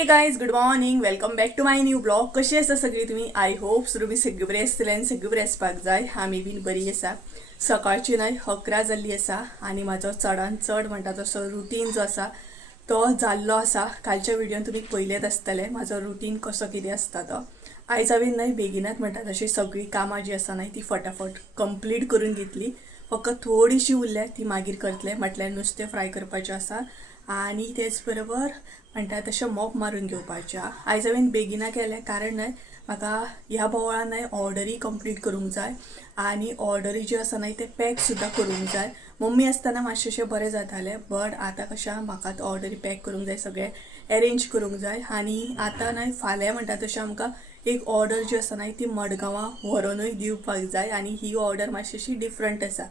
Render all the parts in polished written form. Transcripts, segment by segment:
Hey guys good morning welcome back to my new blog. कशी आसा सगळी तुम्ही? आय होप तुमी सगळी बरी आसतले आनी सगळी बरी आसपाक जाय. आमी बीन बरी आसा. सकाळची न्हय 11 जाल्ली आसा आनी म्हाजो चडान चड म्हणटा तसो रुटीन जो आसा तो जाल्लो आसा. कालच्या व्हिडिओन तुमी पळयलेत आसतले म्हाजो रुटीन कसो कितें आसता तो. आयज हांवें न्हय बेगिनात म्हणटा तशी सगळी कामां जी आसा न्हय ती फटाफट कंप्लीट करून घेतली. फकत थोडीशी उरल्या ती मागीर करतले. म्हटल्यार नुस्तें फ्राय करपाचें आसा आनी तेच बरोबर म्हणटा तशें मॉप मारून घेवपाचें. आयज हांवें बेगिना केलें कारण न्हय म्हाका ह्या बोवाळान न्हय ऑर्डरी कंप्लीट करूंक जाय आनी ऑर्डरी ज्यो आसा न्हय ते पॅक सुद्दां करूंक जाय. मम्मी आसतना मातशें बरें जातालें बट आतां कशें म्हाका ऑर्डरी पॅक करूंक जाय, सगळें अरेंज करूंक जाय. आनी आतां न्हय फाल्यां म्हणटा तशें आमकां एक ऑर्डर जी आसा न्हय ती मडगांवां व्हरोनूय दिवपाक जाय आनी ही ऑर्डर मातशी डिफरंट आसा.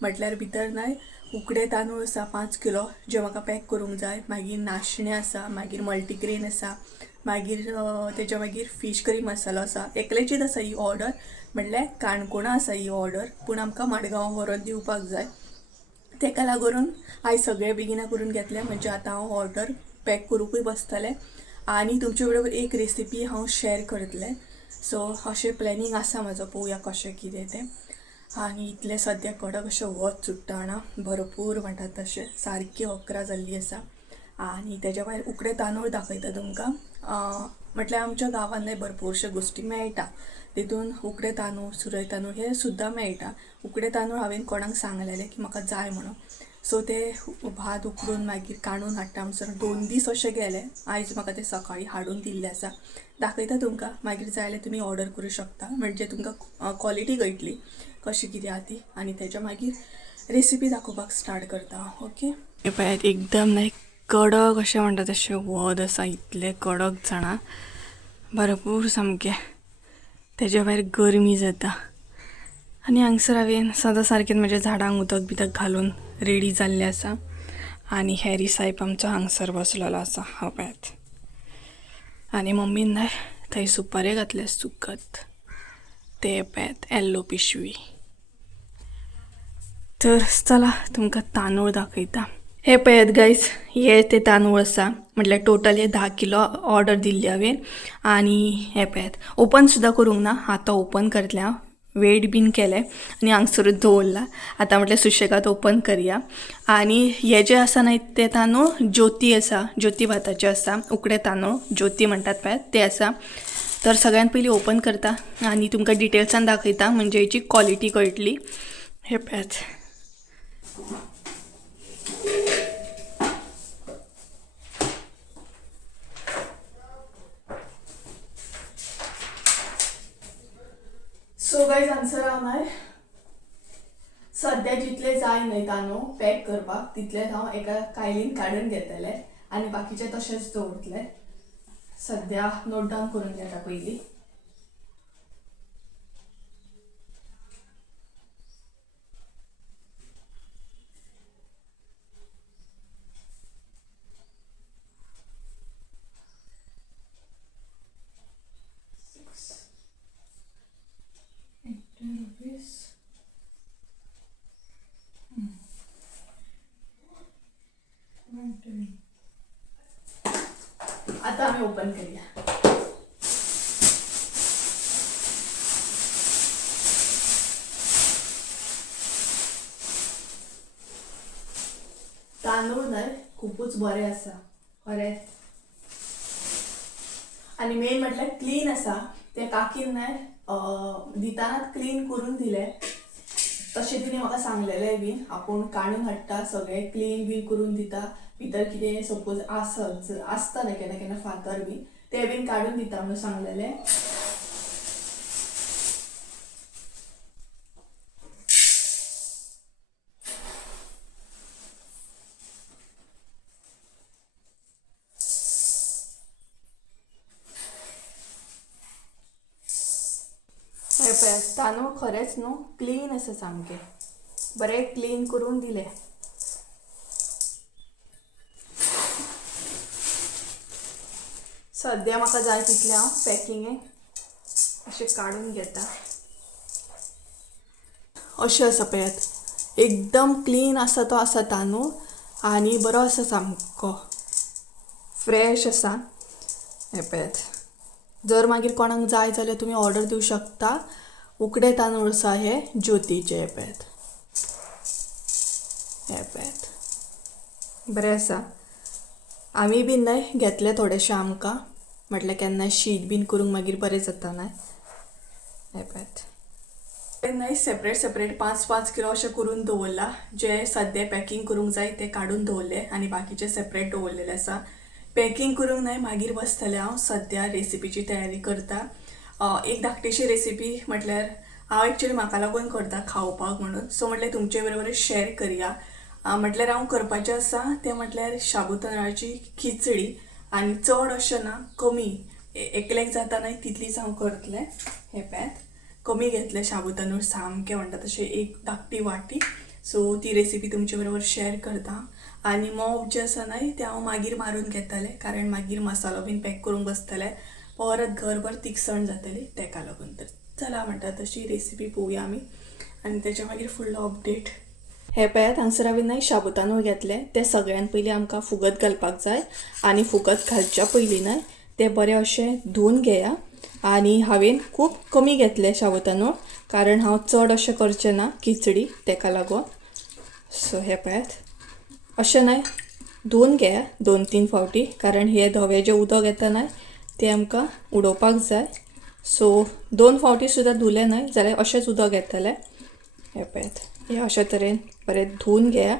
म्हटल्यार भितर न्हय उकडे तांदूळ आसा 5 किलो जे म्हाका पॅक करूंक जाय. मागीर नाशणे आसा, मागीर मल्टीग्रेन आसा, मागीर तेच्या मागीर फीश करी मसालो आसा. एकल्याचीच आसा ही ऑर्डर, म्हटल्यार काणकोणा आसा ही ऑर्डर, पूण आमकां मडगांवां व्हरोन दिवपाक जाय. तेका लागून आयज सगळें बेगिना करून घेतलें म्हणजे आतां हांव ऑर्डर पॅक करूंकूय बसतलें आनी तुमचे बरोबर एक रेसिपी हांव शेअर करतलें. सो अशें प्लॅनिंग आसा म्हाजो, पळोवया कशें कितें तें. आनी इतलें सद्या कडक अशें वत सुट्टा ना, भरपूर म्हणटात तशें सारकी 11 जाल्ली आसा. आनी तेच्या भायर उकडे तांदूळ दाखयता तुमकां. म्हटल्यार आमच्या गांवांत भरपूरशे गोश्टी मेळटा, तितून उकडे तांदूळ, सुरय तांदूळ हे सुद्दां मेळटा. उकडे तांदूळ हांवें कोणाक सांगलेलें की म्हाका जाय म्हणून. सो ते भात उकडून मागीर काडून हाडटा म्हणसर 2 दीस अशे गेले. आयज म्हाका ते सकाळी हाडून दिल्ले आसा. दाखयता तुमकां, मागीर जाय जाल्यार तुमी ऑर्डर करूं शकता. म्हणजे तुमकां क्वॉलिटी कळटली कशी कितें आहा ती. आनी तेच्या मागीर रेसिपी दाखोवपाक स्टार्ट करता. ओके, पळयात एकदम न्हय कडक अशें म्हणटा तशें वत आसा. इतलें कडक जाणा भरपूर सामकें. तेच्या भायर गरमी जाता आनी हांगसर हांवें सदां सारकें म्हणजे झाडांक उदक बिदक घालून रेडी जाल्लें आसा. आनी हॅरी साहेब आमचो हांगसर बसलेलो आसा. हो पळयात. आनी मम्मीन न्हय थंय सुपारे घातले सुकत, ते पळयात येल्लो पिशवी. तर चला तुमकां तांदूळ दाखयता. हे पळयात गायज, हे ते तांदूळ आसा. म्हटल्यार टोटल हे 10 किलो ऑर्डर दिल्ली हांवें. आनी हे पळयात ओपन सुद्दां करूंक ना, आतां ओपन करतलें हांव. वेट बीन केलें आनी हांगसरूच दवरला. आतां म्हटल्यार सुशेगाद ओपन करया. आनी हे जे आसा न्हय ते तांदूळ ज्योती आसा, ज्योती भाताचे आसा. उकडे तांदूळ ज्योती म्हणटात पळयात ते आसा. तर सगळ्यात पयलीं ओपन करता आनी तुमकां डिटेल्सान दाखयता म्हणजे हेची क्वॉलिटी कळटली. हे पळयात. सो गायज हांगसर हांव न्हय सद्या जितले जाय न्हय तांदूळ पॅक करपाक तितले हांव एका कायलीन काडून घेतलें आनी बाकीचे तशेंच दवरतलें. सद्या नोट डावन करून घेता पयलीं. आता आम्ही ओपन करूया. तांदूळ न्हय खूपच बरे आसा खरें. आनी मेन म्हटल्यार क्लीन आसा. ते काकीन न्हय दितानाच क्लीन करून दिले. तशें तिणें म्हाका सांगलेलें बीन आपूण काडून हाडटा सगळें क्लीन बीन करून दिता. भितर कितें सपोज आसता न्हय केन्ना केन्ना फातर बीन ते बीन काडून दिता म्हणून सांगलेलें. तांदूळ खरेंच न्हू क्लीन आसा, सामकें बरें क्लीन करून दिले. सद्या म्हाका जाय तितलें हांव पॅकिंगेक अशें काडून घेता. अशें आसा पळयात, एकदम क्लीन आसा तो आसा तांदूळ आनी बरो आसा सामको फ्रेश आसा. हे पळयात. जर मागीर कोणाक जाय जाल्यार तुम्ही ऑर्डर दिवं शकता. उकडे तांदूळ आसा हे ज्योतीचे. हे पळयात, हे पळयात, बरें आसा. आमी बीन न्हय घेतले थोडेशे आमकां, म्हटल्यार केन्नाय शीत बीन करूंक मागीर बरें जाता न्हय. हे पळयात, न्हय सेपरेट सेपरेट 5-5 किलो अशें करून दवरला. जे सद्या पॅकिंग करूंक जाय ते काडून दवरले आनी बाकीचे सेपरेट दवरलेले आसा. पॅकिंग करूंक न्हय मागीर बसतलें हांव सद्या रेसिपीची तयारी करता. एक धाकटीशी रेसिपी म्हटल्यार हांव एक्चुअली म्हाका लागून करता खावपाक म्हणून. सो म्हटल्यार तुमचे बरोबर शेअर करुया. म्हटल्यार हांव करपाचें आसा तें म्हटल्यार शाबू तांदळाची खिचडी. आनी चड अशें ना, कमी एकल्याक जाता न्हय तितलीच हांव करतलें. हे पळयात, कमी घेतले शाबू तांदूळ, सामके म्हणटा तशें एक धाकटी वाटी. सो ती रेसिपी तुमचे बरोबर शेअर करता. आनी मोव जे आसा न्हय ते हांव मागीर मारून घेतले, कारण मागीर मसालो बीन पॅक करूंक बसतले, परत घरभर तिखसण जातली, तेका लागून. तर चला म्हणटा तशी रेसिपी पळोवया आमी आनी तेच्या मागीर फुडलो अपडेट. हे पळयात, हांगसर हांवें न्हय शाबू तांदूळ घेतले. ते सगळ्यान पयलीं आमकां फुगत घालपाक जाय आनी फुगत घालच्या पयलीं न्हय ते बरें अशें धुवन घेया. आनी हांवें खूब कमी घेतले शाबू तांदूळ, कारण हांव चड अशें करचें ना खिचडी, तेका लागून. सो हे पळयात, अशें न्हय धुवन घेया 2-3 फावटी, कारण हे धवे जे उदक येता न्हय ते आमकां उडोवपाक जाय. सो 2 फावटी सुद्दां धुले न्हय जाल्यार अशेंच उदक येतलें. हे पळयात, हे अशे तरेन बरें धुवन घेया.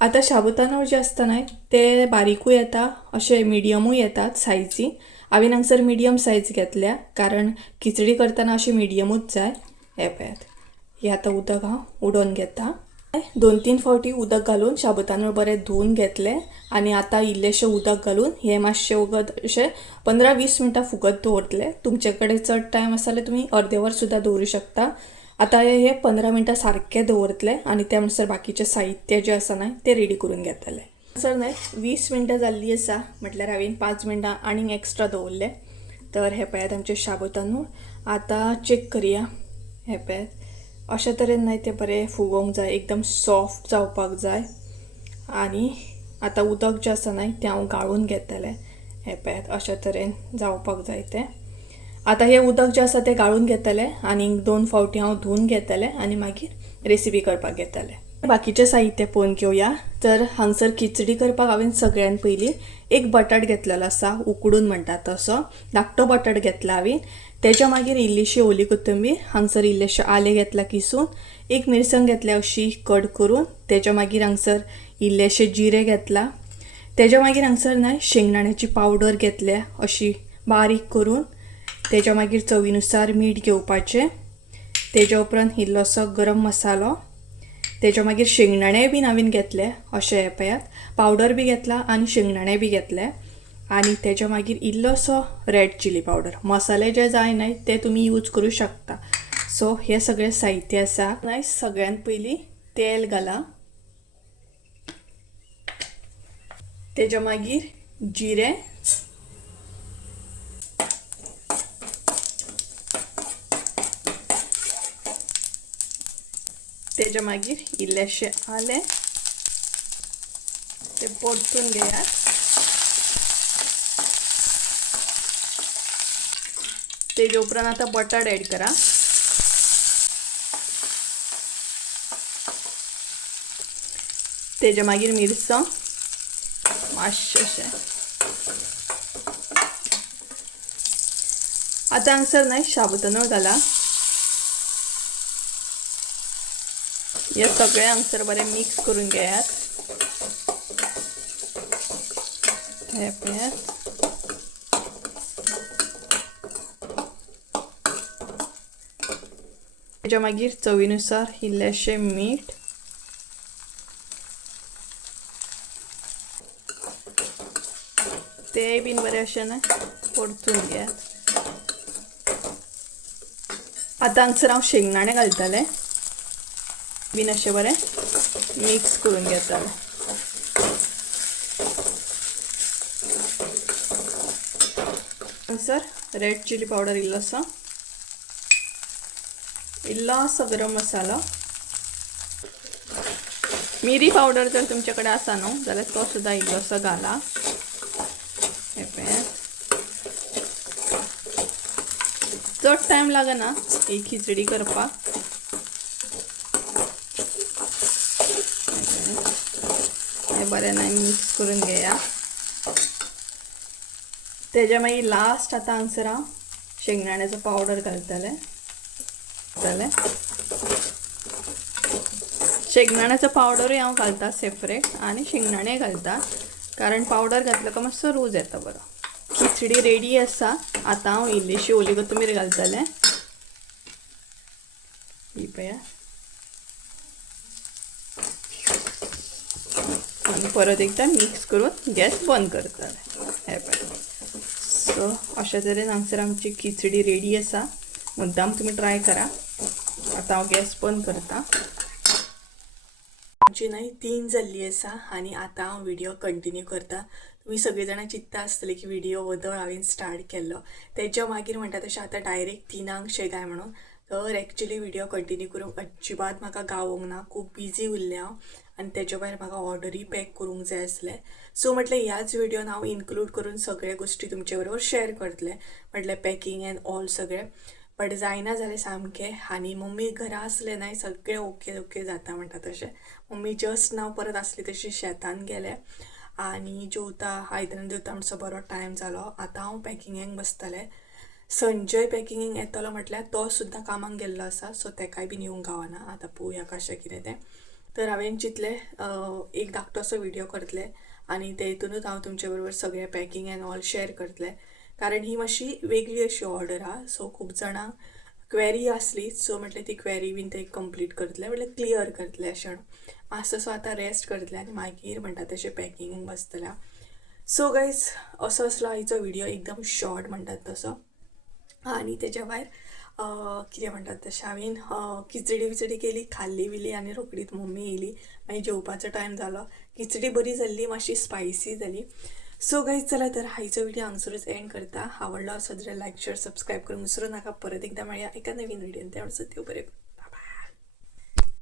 आतां शाबू तांदूळ जे आसता न्हय ते बारीकूय येता, अशे मिडियमूय येतात सायजी. हांवें हांगसर मिडियम सायज घेतल्या, कारण खिचडी करतना अशी मिडियमूच जाय. हे पळयात, हे आतां उदक हांव उडोवन घेता. 2-3 फावटी उदक घालून शाबू तांदूळ बरें धुवन घेतले आनी आतां इल्लेशें उदक घालून हे मातशें वगत अशें 15-20 मिनटां फुगत दवरतले. तुमचे कडेन चड टायम आसा जाल्यार तुमी अर्दे वर सुद्दां दवरूं शकता. आतां हे 15 मिनटां सारके दवरतले आनी त्या अनुसार बाकीचे साहित्य जे आसा न्हय ते रेडी करून घेतले. सर न्हय 20 मिनटां जाल्ली आसा, म्हटल्यार हांवें 5 मिनटां आनीक एक्स्ट्रा दवरले. तर हे पळयात आमचे शाबू तांदूळ. आतां चेक करुया. हे पळयात, अशे तरेन न्हय ते बरें फुगोवंक जाय, एकदम सॉफ्ट जावपाक जाय. आनी आतां उदक जें आसा न्हय तें हांव गाळून घेतलें. हे पळयात, अशे तरेन जावपाक जाय तें. आतां हे उदक जें आसा तें गाळून घेतलें आनी 2 फावटी हांव धुवन घेतलें आनी मागीर रेसिपी करपाक घेतलें. बाकीचे साहित्य पळोवन घेवया. तर हांगसर खिचडी करपाक हांवें सगळ्यान पयलीं एक बटाट घेतलेलो आसा, उकडून म्हणटा तसो धाकटो बटाट घेतला हांवें. तेच्या मागीर इल्लीशी ओली कोथंबीर, हांगसर इल्लेशें आलें घेतला किसून, एक मिरसांग घेतल्या अशी कट करून. तेच्या मागीर हांगसर इल्लेशें जिरें घेतला. तेच्या मागीर हांगसर न्हय शेंगदाण्याची पावडर घेतल्या अशी बारीक करून. तेच्या मागीर चवीनुसार मीठ घेवपाचें. तेच्या उपरांत इल्लोसो गरम मसालो. तेच्या मागीर शेंगदाणे बीन हांवें घेतले अशे. हे पळयात, पावडर बी घेतला आनी शेंगदाणे बी घेतले. आनी तेच्या मागीर इल्लोसो रेड चिली पावडर. मसाले जे जाय न्हय ते तुमी यूज करूं शकता. सो हे सगळे साहित्य आसा. न्हय सगळ्यान पयलीं तेल घाला. तेच्या मागीर जिरें. तेच्या मागीर इल्लेशें आलें. ते परतून घेयात. तेच्या उपरांत आतां बटाट ॲड करा. तेच्या मागीर मिरसांग मातशें. आतां हांगसर न्हय शाबू तांदूळ घाला. हे सगळे हांगसर बरें मिक्स करून घेयात. हे पळयात, तेच्या मागीर चवीनुसार इल्लेशें मीठ. ते बीन बरें अशें न्हय परतून घेयात. आतां हांगसर हांव शेंगदाणे घालतलें बीन अशें बरें मिक्स करून घेतलें. हांगसर रेड चिली पावडर इल्लोसो गरम मसालो. मिरी पावडर जर तुमचे कडेन आसा न्हू जाल्यार तो सुद्दां इल्लोसो घाला. हे पळयात, चड टायम लागना ही खिचडी करपाक. हे बरें नाही मिक्स करून घेया. त्याच्या मागीर लास्ट आता हांगसर हांव शेंगदाण्याचो पावडर घालतलें. शेंगदाण्याचो पावडरूय हांव घालता सेपरेट आनी शेंगदाणे घालता कारण पावडर घातलो का मातसो रूज येता बरो. खिचडी रेडी आसा. आतां हांव इल्लीशी ओली कोथमीर घालतलें. ही पळया. आनी परत एकदां मिक्स करून गॅस बंद करतलें. हे पळय. सो अशा तरेन हांगसर आमची खिचडी रेडी आसा. मुद्दाम तुमी ट्राय करा. आतां हांव गॅस बंद करता. आमची न्हय 3 जाल्ली आसा आनी आतां हांव व्हिडिओ कंटिन्यू करता. तुम्ही सगळे जाणां चिंतता आसतले की व्हिडिओ वदळ हांवें स्टार्ट केल्लो. तेच्या मागीर म्हणटा तशें आतां डायरेक्ट 3 शे काय म्हणून. तर एक्चुली व्हिडिओ कंटिन्यू करूंक अजिबात म्हाका गावोंक ना. खूब बिजी उरलें हांव आनी तेच्या भायर म्हाका ऑर्डरी पॅक करूंक जाय आसलें. सो म्हटलें ह्याच व्हिडिओन हांव इन्क्लूड करून सगळे गोश्टी तुमचे बरोबर शेअर करतलें. म्हटलें पॅकींग एंड ऑल सगळें. बट जायना जालें सामकें. आनी मम्मी घरा आसलें न्हय सगळें ओके जाता म्हणटा तशें. मम्मी जस्ट नाव परत आसली तशी शेतान गेले आनी जेवता आयदनां दिवता म्हणसो बरो टायम जालो. आतां हांव पॅकिंगेक बसतलें. संजय पॅकिंगेक येतलो म्हटल्यार तो सुद्दां कामाक गेल्लो आसा. सो तेकाय बीन येवंक गावना. आतां पळोवया कशें कितें तें. तर हांवें चिंतलें एक धाकटोसो व्हिडिओ करतलें आनी ते हितूनूच हांव तुमचे बरोबर सगळें पॅकींग एंड ऑल शेअर करतलें कारण ही मातशी वेगळी अशी ऑर्डर आहा. सो खूब जाणां क्वेरी आसली. सो म्हटलें ती क्वेरी बीन ते कंप्लीट करतलें म्हटल्यार क्लियर करतलें अशें. मातसो आतां रेस्ट करतलें आनी मागीर म्हणटा तशें पॅकिंगेक बसतलें. सो गायज असो आसलो आयचो व्हिडिओ. एकदम शॉर्ट म्हणटात तसो. आनी तेच्या भायर कितें म्हणटात तशें हांवें खिचडी केली खाल्ली बिली आनी रोकडीच मम्मी येयली. मागीर जेवपाचो टायम जालो. खिचडी बरी जाल्ली मातशी स्पायसी जाली. सो गायज चला तर आयचो व्हिडिओ हांगसरूच एंड करता. आवडलो आसत जाल्यार लायक शेअर सबस्क्राईब करूंक विसरूं नाका. परत एकदा मेळया एका नवीन व्हिडिओन. त्या देव बरें.